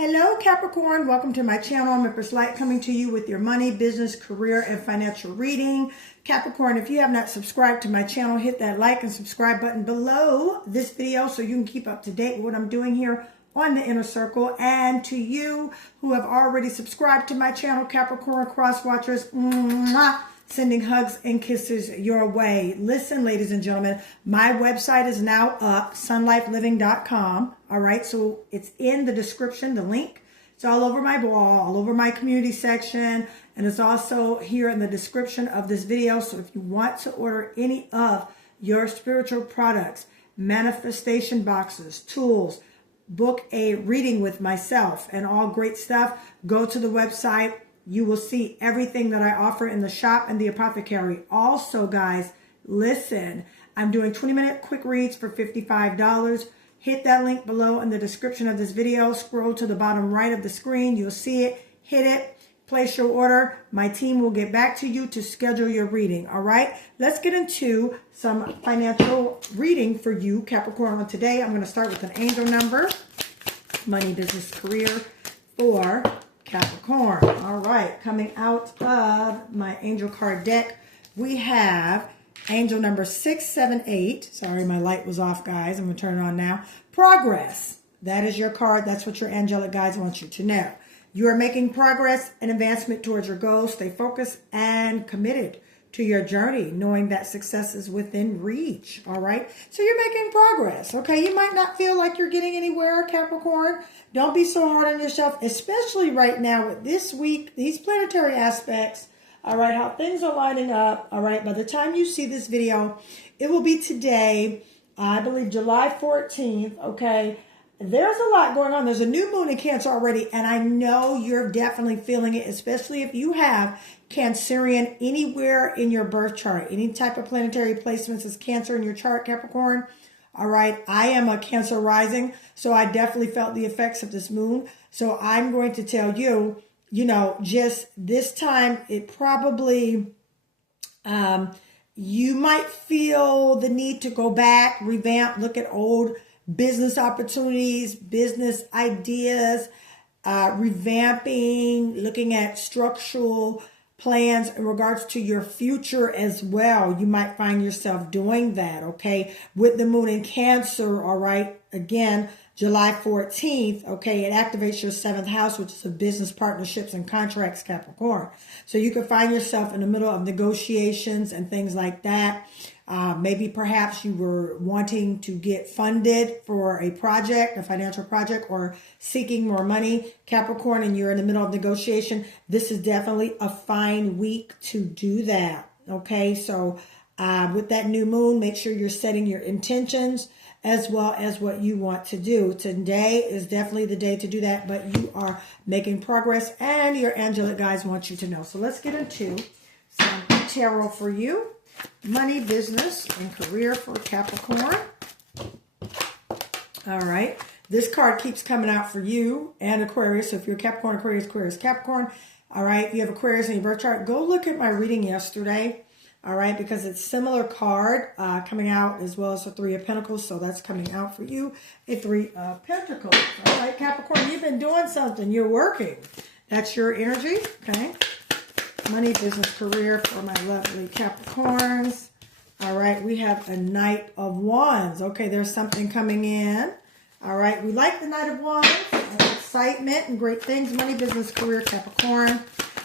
Hello Capricorn, welcome to my channel. I'm Empress Light, coming to you with your money, business, career, and financial reading. Capricorn, if you have not subscribed to my channel, hit that like and subscribe button below this video so you can keep up to date with what I'm doing here on the inner circle. And to you who have already subscribed to my channel, Capricorn cross watchers, mwah, sending hugs and kisses your way. Listen, ladies and gentlemen, my website is now up, sunlifeliving.com. All right, so it's in the description, the link. It's all over my wall, all over my community section, and it's also here in the description of this video. So if you want to order any of your spiritual products, manifestation boxes, tools, book a reading with myself, and all great stuff, go to the website. You will see everything that I offer in the shop and the apothecary. Also, guys, listen, I'm doing 20-minute quick reads for $55. Hit that link below in the description of this video. Scroll to the bottom right of the screen. You'll see it. Hit it. Place your order. My team will get back to you to schedule your reading. All right? Let's get into some financial reading for you, Capricorn. Today, I'm going to start with an angel number. Money, business, career for Capricorn. All right, coming out of my angel card deck, we have angel number 678. Sorry, my light was off, guys. I'm going to turn it on now. Progress. That is your card. That's what your angelic guides want you to know. You are making progress and advancement towards your goals. Stay focused and committed to your journey, knowing that success is within reach. All right, so you're making progress. Okay, you might not feel like you're getting anywhere, Capricorn. Don't be so hard on yourself, especially right now with this week, these planetary aspects. All right, how things are lining up. All right, by the time you see this video, it will be today, I believe July 14th. Okay, there's a lot going on. There's a new moon in Cancer already, and I know you're definitely feeling it, especially if you have Cancerian anywhere in your birth chart. Any type of planetary placements is Cancer in your chart, Capricorn. All right, I am a Cancer rising, so I definitely felt the effects of this moon. So I'm going to tell you, you know, just this time, it probably, you might feel the need to go back, revamp, look at old business opportunities, business ideas, revamping, looking at structural plans in regards to your future as well. You might find yourself doing that, okay? With the moon in Cancer, all right? Again, July 14th, okay? It activates your 7th house, which is of business partnerships and contracts, Capricorn. So you could find yourself in the middle of negotiations and things like that. Maybe perhaps you were wanting to get funded for a project, a financial project, or seeking more money, Capricorn, and you're in the middle of negotiation. This is definitely a fine week to do that. Okay, so with that new moon, make sure you're setting your intentions as well as what you want to do. Today is definitely the day to do that, but you are making progress and your angelic guides want you to know. So let's get into some tarot for you. Money, business, and career for Capricorn. All right. This card keeps coming out for you and Aquarius. So if you're Capricorn, Aquarius, Capricorn. All right. If you have Aquarius in your birth chart, go look at my reading yesterday. All right. Because it's similar card coming out as well as the Three of Pentacles. So that's coming out for you. A Three of Pentacles. All right, Capricorn, you've been doing something. You're working. That's your energy. Okay. Money, business, career for my lovely Capricorns. All right, we have a Knight of Wands. Okay, there's something coming in. All right, we like the Knight of Wands. Excitement and great things. Money, business, career, Capricorn.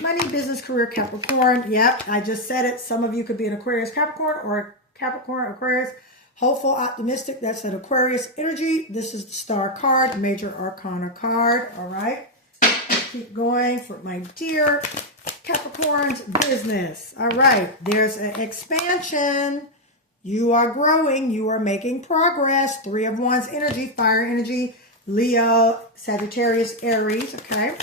Money, business, career, Capricorn. Yep, I just said it. Some of you could be an Aquarius, Capricorn, or Capricorn, Aquarius. Hopeful, optimistic. That's an Aquarius energy. This is the Star card, Major Arcana card. All right, keep going for my dear Capricorn's business. All right, there's an expansion. You are growing. You are making progress. Three of Wands energy, fire energy, Leo, Sagittarius, Aries. Okay,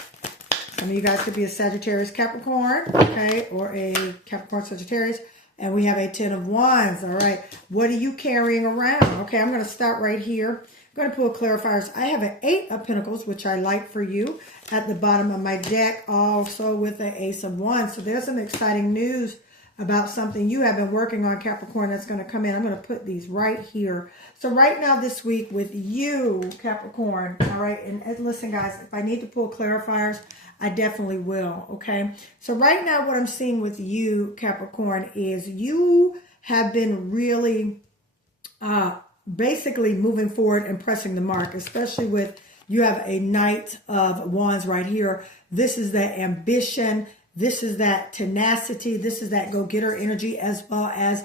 some of you guys could be a Sagittarius Capricorn, okay, or a Capricorn Sagittarius. And we have a 10 of Wands. All right, what are you carrying around? Okay, I'm going to start right here. I'm going to pull clarifiers. I have an 8 of Pentacles, which I like for you, at the bottom of my deck, also with the Ace of Wands. So there's some exciting news about something you have been working on, Capricorn, that's going to come in. I'm going to put these right here. So right now this week with you, Capricorn, all right, and listen, guys, if I need to pull clarifiers, I definitely will, okay? So right now what I'm seeing with you, Capricorn, is you have been really basically moving forward and pressing the mark, especially with you have a Knight of Wands right here. This is that ambition. This is that tenacity. This is that go-getter energy, as well as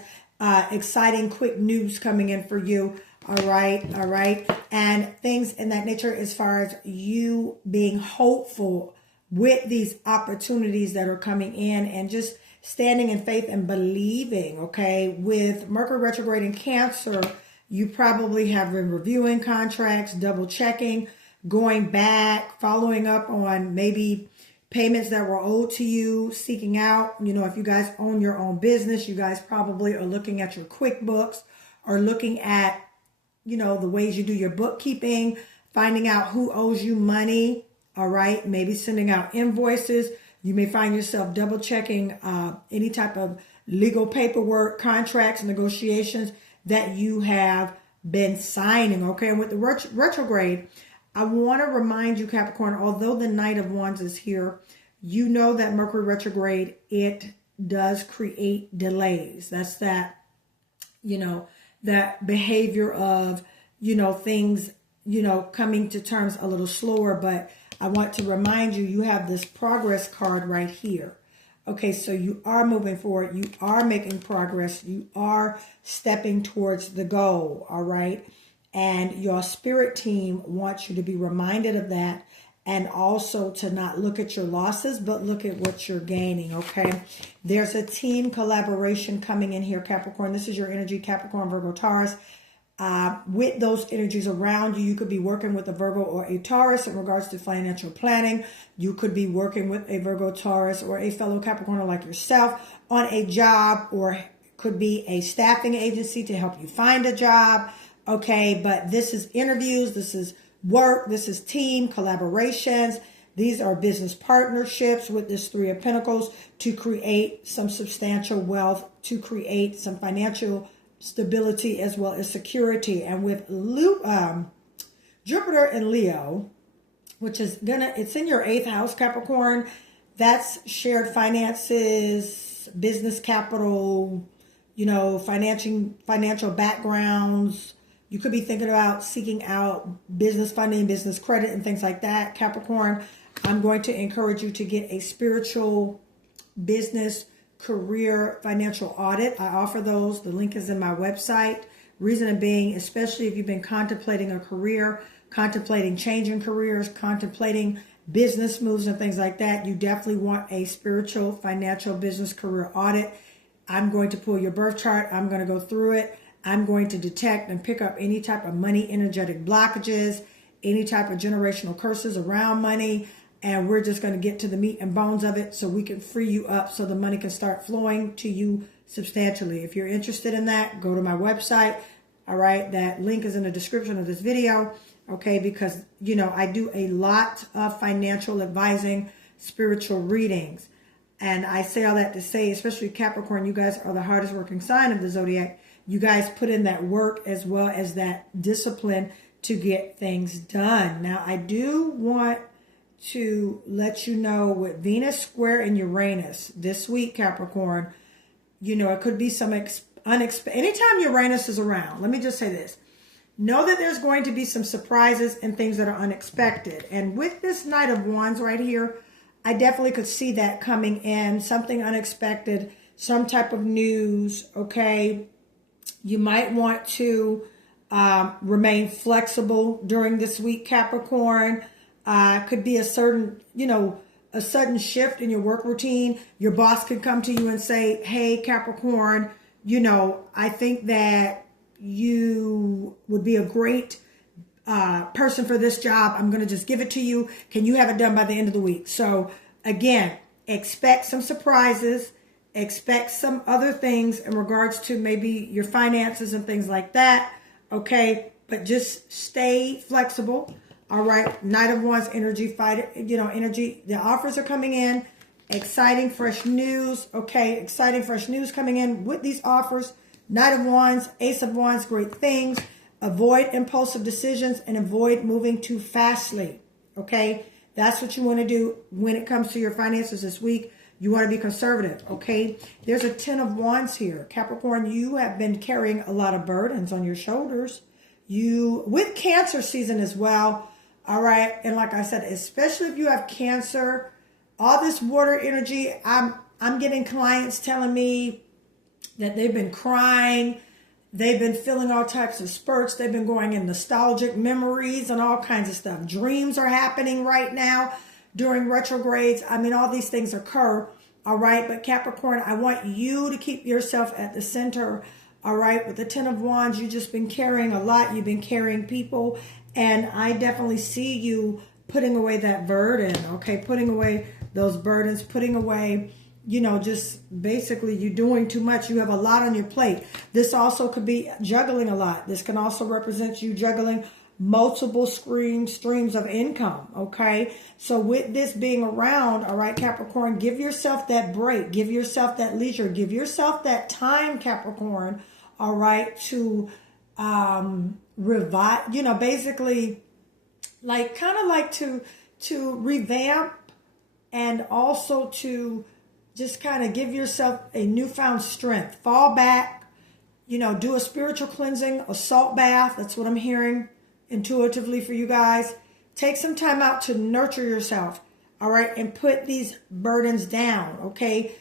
exciting, quick news coming in for you. All right. And things in that nature as far as you being hopeful with these opportunities that are coming in and just standing in faith and believing, okay? With Mercury retrograde in Cancer, you probably have been reviewing contracts, double checking, going back, following up on maybe payments that were owed to you, seeking out, if you guys own your own business, you guys probably are looking at your QuickBooks or looking at, the ways you do your bookkeeping, finding out who owes you money, all right? Maybe sending out invoices. You may find yourself double checking any type of legal paperwork, contracts, negotiations that you have been signing, okay? And with the retrograde, I want to remind you, Capricorn, although the Knight of Wands is here, you know that Mercury retrograde, it does create delays. That's that, that behavior of, things, coming to terms a little slower. But I want to remind you, you have this progress card right here. Okay, so you are moving forward. You are making progress. You are stepping towards the goal, all right? And your spirit team wants you to be reminded of that, and also to not look at your losses, but look at what you're gaining, okay? There's a team collaboration coming in here, Capricorn. This is your energy, Capricorn, Virgo, Taurus. With those energies around you, you could be working with a Virgo or a Taurus in regards to financial planning. You could be working with a Virgo, Taurus, or a fellow Capricorn like yourself on a job, or could be a staffing agency to help you find a job. Okay, but this is interviews, this is work, this is team collaborations. These are business partnerships with this Three of Pentacles to create some substantial wealth, to create some financial stability as well as security. And with Jupiter and Leo, which is it's in your 8th house, Capricorn, that's shared finances, business capital, financial backgrounds. You could be thinking about seeking out business funding, business credit, and things like that. Capricorn, I'm going to encourage you to get a spiritual business, career, financial audit. I offer those. The link is in my website. Reason being, especially if you've been contemplating a career, contemplating changing careers, contemplating business moves and things like that, you definitely want a spiritual, financial, business, career audit. I'm going to pull your birth chart. I'm going to go through it. I'm going to detect and pick up any type of money energetic blockages, any type of generational curses around money, and we're just going to get to the meat and bones of it so we can free you up so the money can start flowing to you substantially. If you're interested in that, go to my website. All right, that link is in the description of this video, okay, because, I do a lot of financial advising, spiritual readings. And I say all that to say, especially Capricorn, you guys are the hardest working sign of the zodiac. You guys put in that work as well as that discipline to get things done. Now, I do want to let you know with Venus square in Uranus this week, Capricorn, it could be some unexpected. Anytime Uranus is around, let me just say this. Know that there's going to be some surprises and things that are unexpected. And with this Knight of Wands right here, I definitely could see that coming in, something unexpected, some type of news, okay? You might want to remain flexible during this week, Capricorn. Could be a certain, a sudden shift in your work routine. Your boss could come to you and say, hey, Capricorn, I think that you would be a great person for this job. I'm going to just give it to you. Can you have it done by the end of the week? So again, expect some surprises. Expect some other things in regards to maybe your finances and things like that. Okay. But just stay flexible. All right. Knight of Wands energy, energy. The offers are coming in. Exciting fresh news. Okay, exciting fresh news coming in with these offers. Knight of Wands, Ace of Wands, great things. Avoid impulsive decisions and avoid moving too fastly. Okay, that's what you want to do when it comes to your finances this week. You want to be conservative, okay? There's a 10 of Wands here. Capricorn, you have been carrying a lot of burdens on your shoulders. You, with Cancer season as well, all right? And like I said, especially if you have Cancer, all this water energy, I'm getting clients telling me that they've been crying. They've been feeling all types of spurts. They've been going in nostalgic memories and all kinds of stuff. Dreams are happening right now during retrogrades. I mean, all these things occur, all right? But Capricorn, I want you to keep yourself at the center, all right? With the 10 of Wands, you've just been carrying a lot. You've been carrying people. And I definitely see you putting away that burden, okay? Putting away those burdens, putting away, you know, just basically you doing too much. You have a lot on your plate. This also could be juggling a lot. This can also represent you juggling multiple streams of income, okay? So with this being around, all right, Capricorn, give yourself that break. Give yourself that leisure. Give yourself that time, Capricorn, all right, to revive, you know, basically like kind of like to revamp and also to just kind of give yourself a newfound strength. Fall back, you know, do a spiritual cleansing, a salt bath. That's what I'm hearing intuitively for you guys. Take some time out to nurture yourself, all right, and put these burdens down, okay?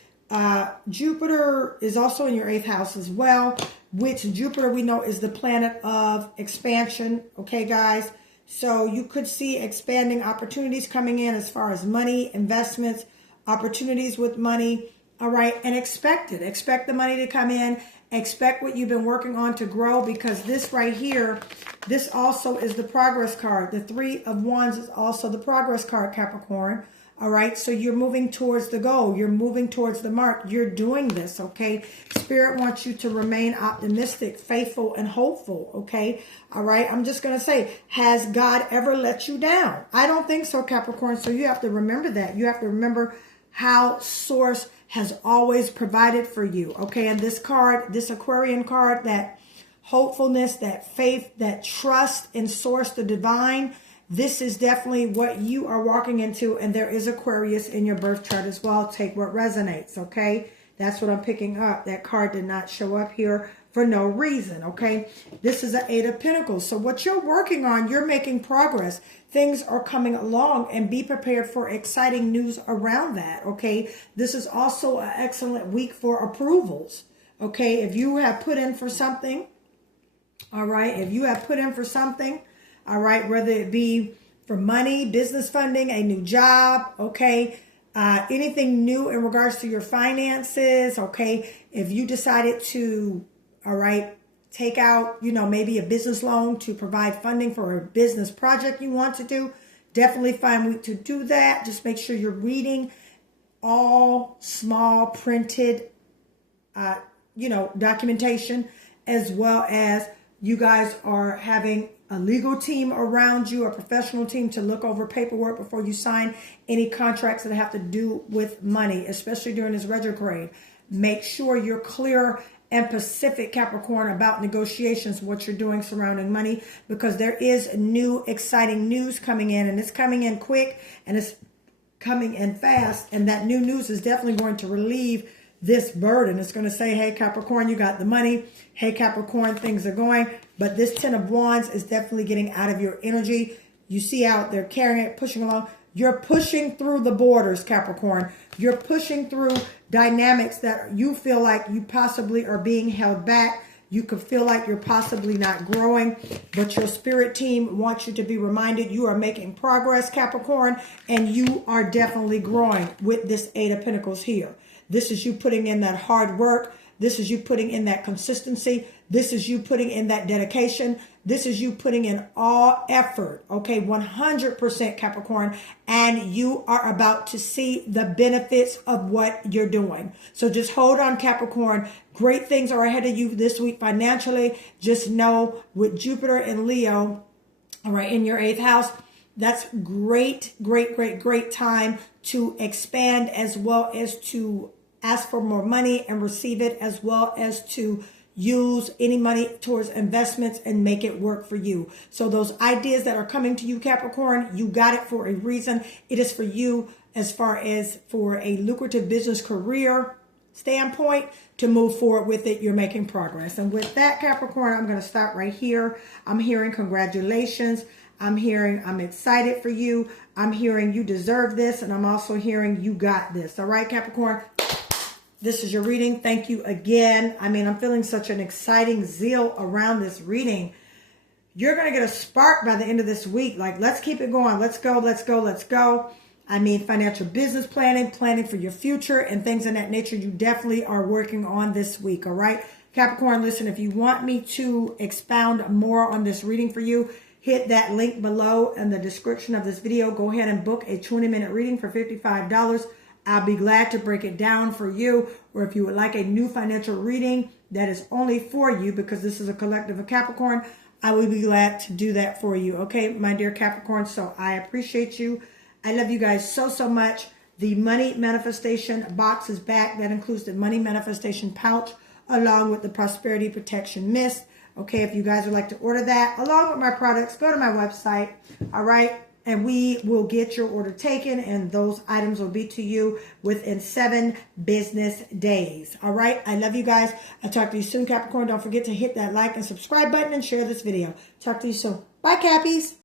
Jupiter is also in your 8th house as well, which Jupiter we know is the planet of expansion, okay, guys? So you could see expanding opportunities coming in as far as money, investments, opportunities with money, all right? And expect it. Expect the money to come in. Expect what you've been working on to grow, because this right here, this also is the progress card. The 3 of Wands is also the progress card, Capricorn. All right, so you're moving towards the goal. You're moving towards the mark. You're doing this, okay? Spirit wants you to remain optimistic, faithful, and hopeful, okay? All right, I'm just going to say, has God ever let you down? I don't think so, Capricorn. So you have to remember that. You have to remember how Source has always provided for you, okay? And this card, this Aquarian card, that hopefulness, that faith, that trust in Source, the divine, this is definitely what you are walking into. And there is Aquarius in your birth chart as well. Take what resonates, okay? That's what I'm picking up. That card did not show up here for no reason, okay? This is an 8 of Pentacles. So what you're working on, you're making progress. Things are coming along, and be prepared for exciting news around that, okay? This is also an excellent week for approvals, okay? If you have put in for something, all right? If you have put in for something, all right, whether it be for money, business funding, a new job, okay, anything new in regards to your finances, okay, if you decided to, all right, take out, you know, maybe a business loan to provide funding for a business project you want to do, definitely find week to do that. Just make sure you're reading all small printed, you know, documentation, as well as you guys are having a legal team around you, a professional team to look over paperwork before you sign any contracts that have to do with money, especially during this retrograde. Make sure you're clear and Pacific, Capricorn, about negotiations, what you're doing surrounding money, because there is new exciting news coming in, and it's coming in quick and it's coming in fast. And that new news is definitely going to relieve this burden. It's going to say, hey, Capricorn, you got the money. Hey, Capricorn, things are going. But this 10 of Wands is definitely getting out of your energy. You see how they're carrying it, pushing along. You're pushing through the borders, Capricorn. You're pushing through dynamics that you feel like you possibly are being held back. You could feel like you're possibly not growing, but your spirit team wants you to be reminded you are making progress, Capricorn, and you are definitely growing with this 8 of Pentacles here. This is you putting in that hard work. This is you putting in that consistency. This is you putting in that dedication. This is you putting in all effort, okay, 100% Capricorn, and you are about to see the benefits of what you're doing. So just hold on, Capricorn. Great things are ahead of you this week financially. Just know with Jupiter and Leo, all right, in your 8th house, That's great, great, great, great time to expand, as well as to ask for more money and receive it, as well as to use any money towards investments and make it work for you. So those ideas that are coming to you, Capricorn, you got it for a reason. It is for you as far as for a lucrative business career standpoint to move forward with it. You're making progress. And with that, Capricorn, I'm going to stop right here. I'm hearing congratulations. I'm hearing I'm excited for you. I'm hearing you deserve this. And I'm also hearing you got this. All right, Capricorn, this is your reading. Thank you again. I mean, I'm feeling such an exciting zeal around this reading. You're going to get a spark by the end of this week. Like, let's keep it going. Let's go, let's go, let's go. I mean, financial business planning, planning for your future, and things of that nature you definitely are working on this week, all right? Capricorn, listen, if you want me to expound more on this reading for you, hit that link below in the description of this video. Go ahead and book a 20-minute reading for $55. I'll be glad to break it down for you. Or if you would like a new financial reading that is only for you, because this is a collective of Capricorn, I will be glad to do that for you. Okay, my dear Capricorn, so I appreciate you. I love you guys so, so much. The money manifestation box is back. That includes the money manifestation pouch along with the prosperity protection mist. Okay, if you guys would like to order that along with my products, go to my website. All right, and we will get your order taken, and those items will be to you within 7 business days. All right, I love you guys. I'll talk to you soon, Capricorn. Don't forget to hit that like and subscribe button and share this video. Talk to you soon. Bye, Cappies.